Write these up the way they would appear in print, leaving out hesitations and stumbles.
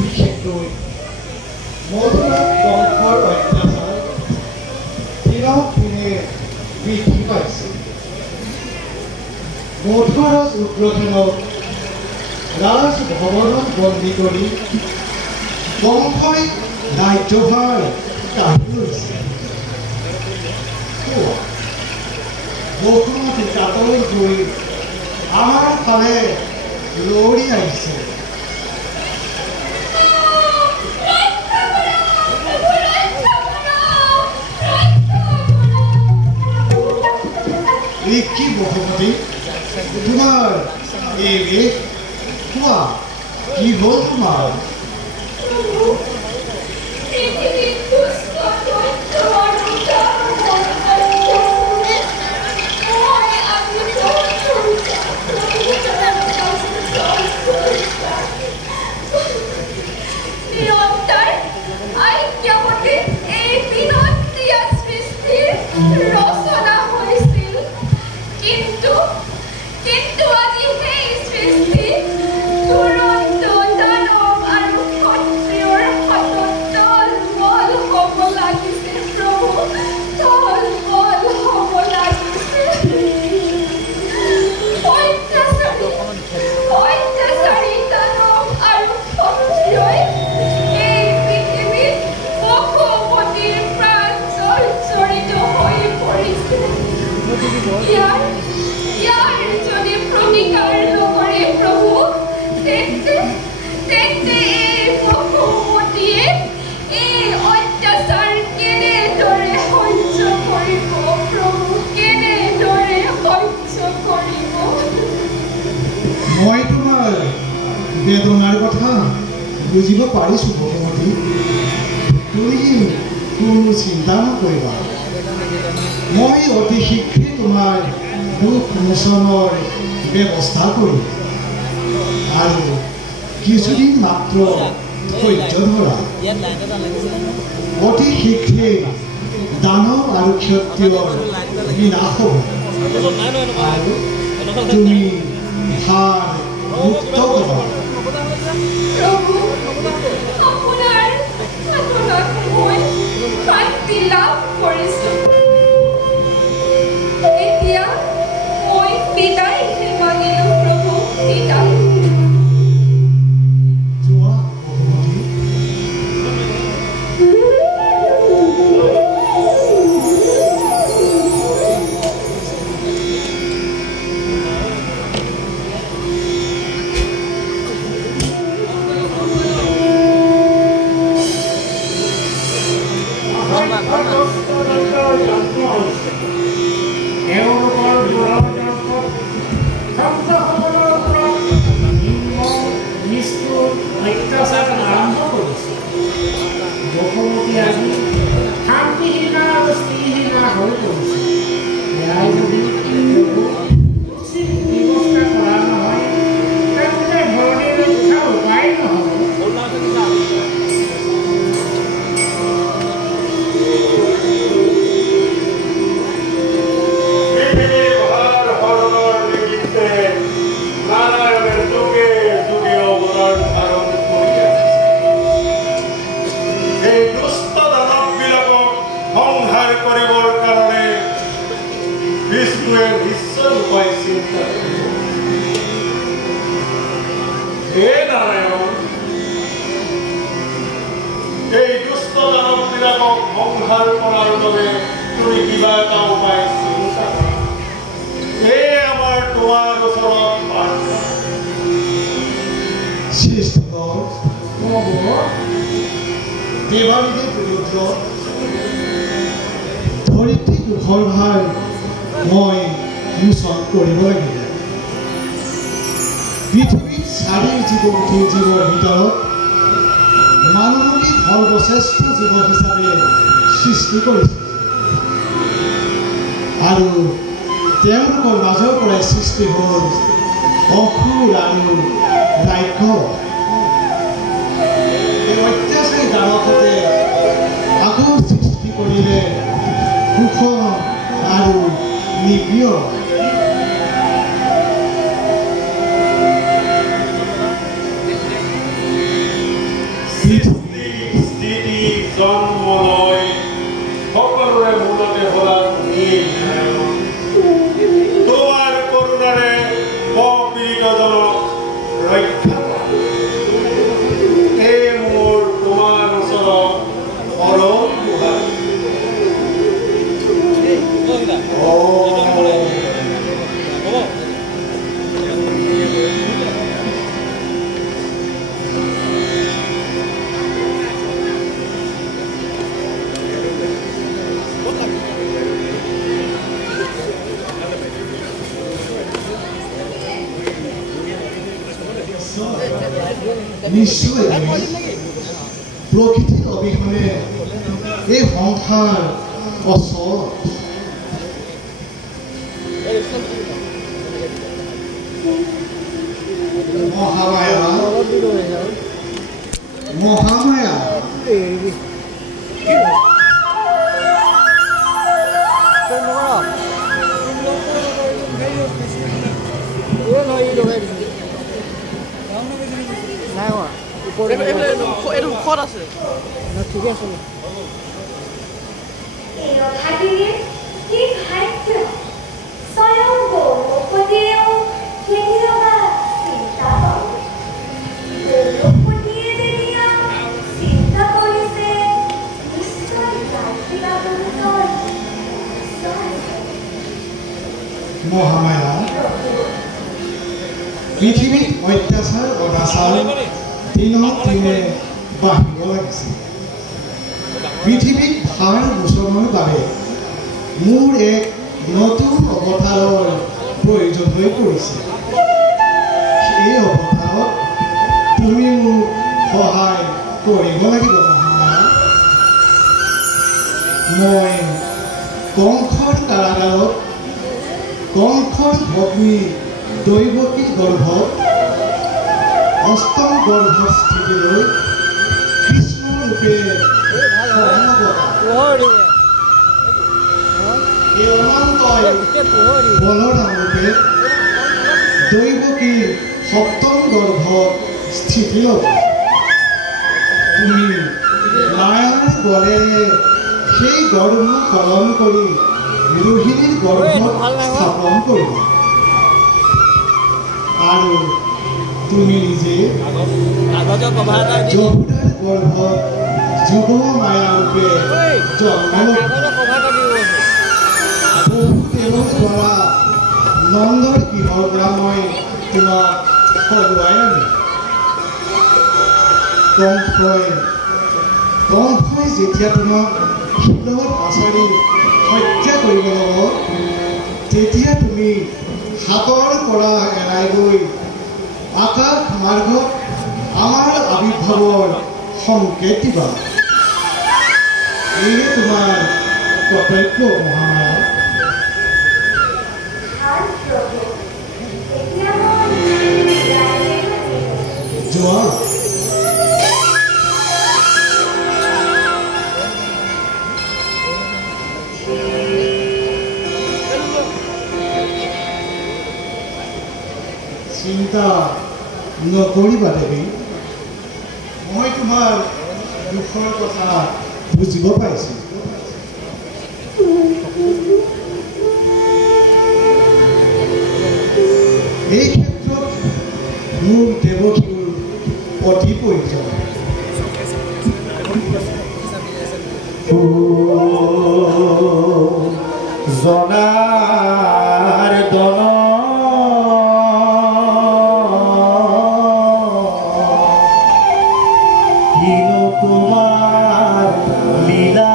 বিশেষকৈ মধুৰাত বংশৰ অত্যাচাৰ দিনক দিনে বৃদ্ধি পাইছে। মধুৰাজ উগ্ৰসেনক ৰাজভৱনত বন্দী কৰি বংশই ৰাজ্যভাৰ কাঢ়ি লৈছে। বসুমতী কাতল গৈ আমাৰ ফালে লৰি আহিছে। কি বসুমতী তোমাৰ এই কোৱা কি হ'ল তোমাৰ? মই তোমাৰ বেদনাৰ কথা বুজিব পাৰিছোঁ বসুমতী। তুমি কোনো চিন্তা নকৰিবা। মই অতি শীঘ্ৰে তোমাৰ দুখ মোচনৰ ব্যৱস্থা কৰিম আৰু কিছুদিন মাত্ৰ ধৈৰ্য ধৰা। অতি শীঘ্ৰে দানৱ আৰু ক্ষত্ৰিয়ৰ বিনাশ হ'ব আৰু তুমি ভাৰ মুক্ত হ'বা। প্ৰভু, আপোনাৰ সাধনাত মই শান্তি লাভ কৰিছোঁ। এতিয়া মই বিদায় মাগিলোঁ প্ৰভু, বিদায়। যোৱা বসুমতী। এই দুষ্ট দানৱবিলাকক সংহাৰ কৰাৰ বাবে তুমি কিবা এটা উপায় চিন্তা কৰা। এই আমাৰ তোমাৰ ওচৰত প্ৰাৰ্থনা। দেৱালীৰ বিৰুদ্ধ ধৰিত্ৰী দুখৰ ভাৰ মই মোচন কৰিব লাগিব। পৃথিৱীত 4 জীৱৰ ভিতৰত মানৱীক সৰ্বশ্ৰেষ্ঠ জীৱ হিচাপে সৃষ্টি কৰিছে আৰু তেওঁলোকৰ মাজৰ পৰাই সৃষ্টি হ'ল অসুৰ আৰু ৰাক্ষস। এই অত্যাচাৰী দানৱতে আকৌ সৃষ্টি কৰিলে সুখ আৰু নিপীড়। নিশ্চয় প্ৰকৃতিৰ অবিহনে এই সংসাৰ অচল। মহামায়া মহামায়া মহামায়া পৃথিৱীত অত্যাচাৰ অনাচাৰ দিনক দিনে বাঢ়িব লাগিছে। পৃথিৱীত ভাৰ মোচনৰ বাবে মোৰ এক নতুন অৱতাৰৰ প্ৰয়োজন হৈ পৰিছে। এই অৱতাৰত তুমি মোক সহায় কৰিব লাগিব মহামায়া। মই কংসৰ কাৰাগাৰত কংসৰ ভগ্নী দৈৱকী গৰ্ভত অষ্টম গৰ্ভস্থিতিলৈ কৃষ্ণৰূপে বলৰামৰূপে দৈৱকীৰ সপ্তম গৰ্ভত স্থিতি ল'ব। তুমি মায়াৰ বলেৰে সেই গৰ্ভ পালন কৰি ৰোহিণীৰ গৰ্ভত স্থাপন কৰিব আৰু তুমি নিজে যশোদাৰ গৰ্ভত যুৱ মায়াৰূপে জন্ম তেওঁৰ দ্বাৰা নন্দৰ গৃহৰ পৰা মই তোমাক সলোৱাই আনিম। কংসই যেতিয়া তোমাক শিলত আচাৰি হত্যা কৰিব ল'ব তেতিয়া তুমি হাতৰ পৰা এৰাই গৈ আকাশ মাৰ্গত আমাৰ আবিৰ্ভাৱৰ সংকেত দিবা। এয়ে তোমাৰ কৰ্তব্য মহামায়া। যোৱা চিন্তা নকৰিবা দেৱী, মই তোমাৰ দুখৰ কথা বুজিব পাৰিছোঁ। এই ক্ষেত্ৰত মোৰ দেৱকীৰ অতি প্ৰয়োজন। জনাৰ্দন তোমার লীলা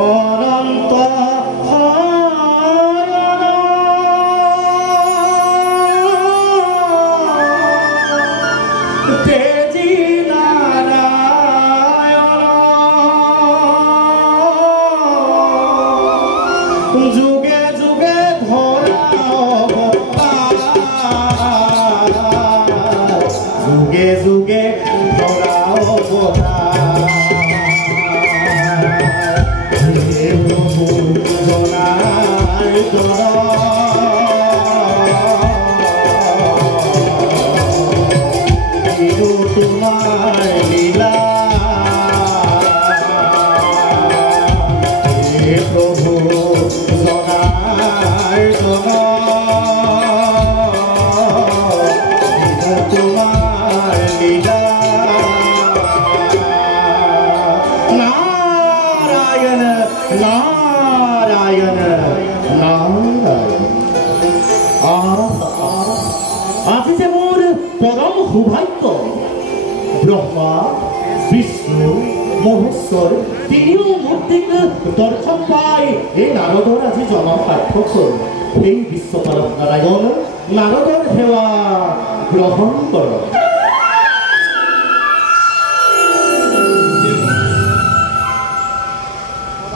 অনন্ত তেজি নারায়ণ যুগে যুগে ধরা যুগে যুগে ধরা অবতার হে প্রভু জনার্দন তোমার লীলা হে প্রভু জনার্দন তোমার লীলা নারায়ণ নারায়ণ নারায়ণ। আজি যে মোৰ পৰম সৌভাগ্য, ব্ৰহ্মা বিষ্ণু মহেশ্বৰ তিনিও মূৰ্তিক দৰ্শন পাই এই নাৰদৰ আজি জনম সাৰ্থক হ'ল। সেই বিশ্বপালক নাৰায়ণ নাৰদৰ সেৱা গ্ৰহণ কৰক।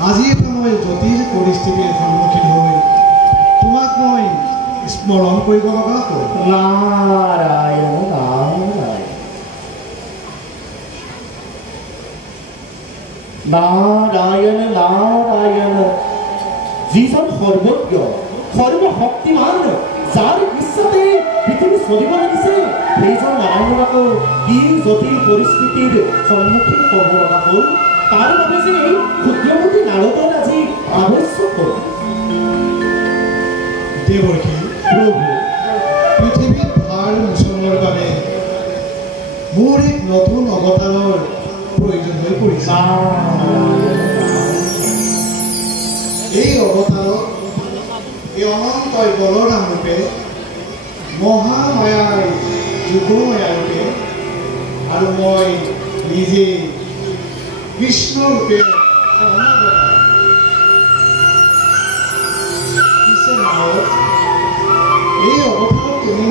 আজি এটা মই জটিল পৰিস্থিতিৰ সন্মুখীন হৈ তোমাক মই স্মৰণ কৰিব লগা হ'ল। নাৰায়ণ নাৰায়ণ নাৰায়ণ নাৰায়ণ যিজন সৰ্বজ্ঞ সৰ্বশক্তিমান যাৰ ইচ্ছাতে পৃথিৱী চলিব লাগিছে সেইজন নাৰায়ণক কি জটিল পৰিস্থিতিৰ সন্মুখীন হ'ব লগা হ'ল তাৰ বাবে যে এই ক্ষুদ্ৰমতী নাৰদৰ আজি আৱশ্যক হ'ল। দেৱৰ্ষি প্ৰভু পৃথিৱীত ভাৰ মোচনৰ বাবে মোৰ এক নতুন অৱতাৰৰ প্ৰয়োজন হৈ পৰিছে। এই অৱতাৰত এই অনন্ত বলৰাম ৰূপে মহামায়াৰ যোগমায়া ৰূপে আৰু মই নিজে কৃষ্ণ ৰূপে এই অৱতাৰত তুমি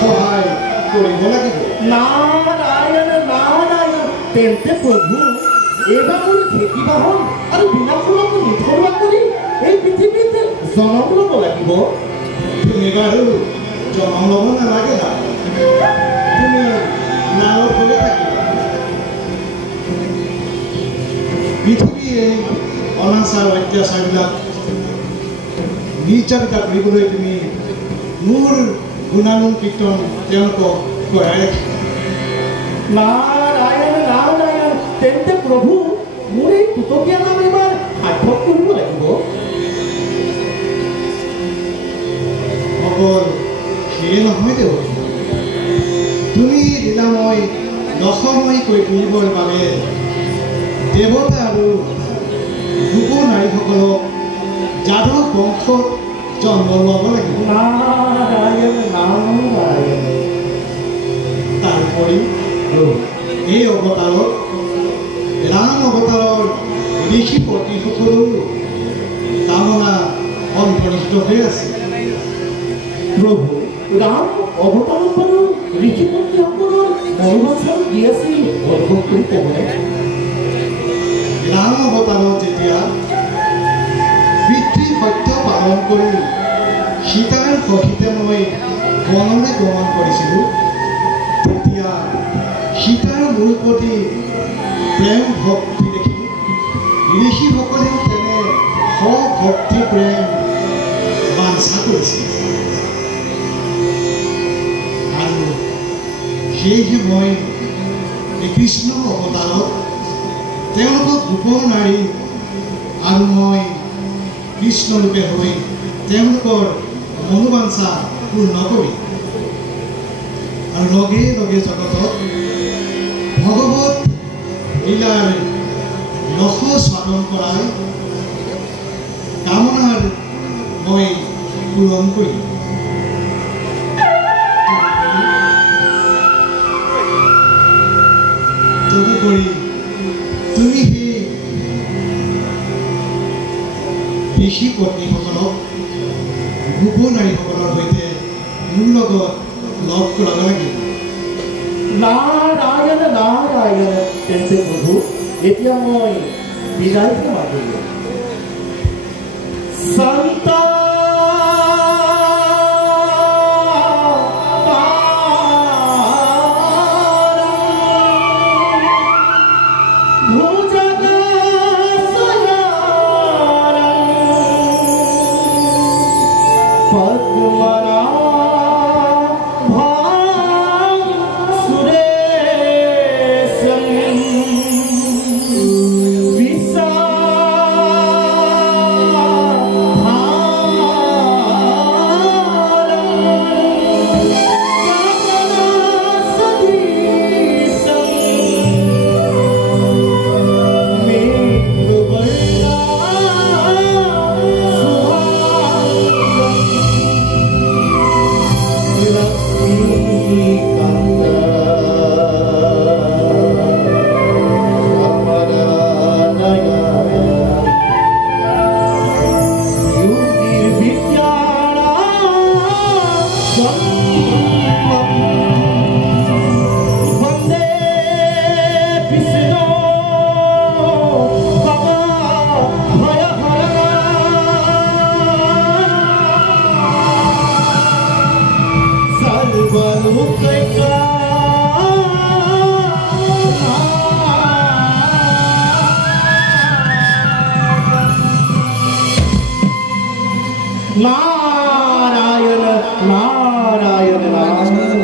সহায় কৰিব লাগিব। নাৰায়ণ নাৰায়ণ তেন্তে প্ৰভু এইবাৰ মোৰ খেতি বাহন আৰু বিনাশক নিথৰুৱা কৰি এই পৃথিৱীত জনম ল'ব লাগিব। তুমি বাৰু জনম ল'ব নালাগে না, তুমি নাৱত হৈ থাকিবা। পৃথিৱীয়ে অনাচাৰ অত্যাচাৰবিলাক নিৰ্যাতিত কৰিবলৈ তুমি মোৰ গুণানুন কীৰ্তন তেওঁলোকক কৰাই ৰাখিবা। নাৰায়ণ নাৰায়ণ তেন্তে প্ৰভু মোৰ এই টুটকীয়া নাম এবাৰ সাৰ্থক কৰিব লাগিব। অকল সেয়ে নহয় দেৱৰ্ষি, তুমি লীলাময় ৰসময় কৰি তুলিবৰ বাবে দেৱতা আৰু যুৱ নাৰীসকলক যাদৱ বংশত জন্ম ল'ব লাগিব। নাৰায়ণ নাৰায়ণ তাৰোপৰি এই অৱতাৰত ৰাম অৱতাৰৰ ঋষি প্ৰতিসকলৰো কামনা অন্তৰ্নিহিত হৈ আছে। প্ৰভু ৰাম অৱতাৰত বাৰু ঋষিপত্নীসকলৰ মনোবাঞ্ছা কি আছিল অনুভৱ কৰি ক'বনে? ৰাম অৱতাৰত যেতিয়া পিতৃ সত্য পালন কৰি সীতাৰ সহিতে মই বনলৈ গমন কৰিছিলোঁ, তেতিয়া সীতাৰ মোৰ প্ৰতি প্ৰেম ভক্তি দেখি ঋষিসকলেও তেনে সভক্তি প্ৰেম বাঞ্ছা কৰিছিল। আৰু সেয়েহে মই এই কৃষ্ণ অৱতাৰত তেওঁলোকক গোপৰ নাৰী আৰু মই কৃষ্ণৰূপে হৈ তেওঁলোকৰ মনোবাঞ্ছা পূৰ্ণ কৰি আৰু লগে লগে জগতত ভগৱত লীলাৰ ৰস স্বাদন কৰাৰ কামনাৰ মই পূৰণ কৰিম। তদুপৰি তুমি সেই ঋষি পত্নীসকলক গোপ নাৰীসকলৰ সৈতে মোৰ লগত লগ কৰাব লাগিব। নাৰায়ণ নাৰায়ণ তেন্তে প্ৰভু এতিয়া মই বিদায় মাতিলোঁ। সন্তা वंदे विष्णु बाबा भयहरा सर्वलोकैका नारायण नारायण नारायण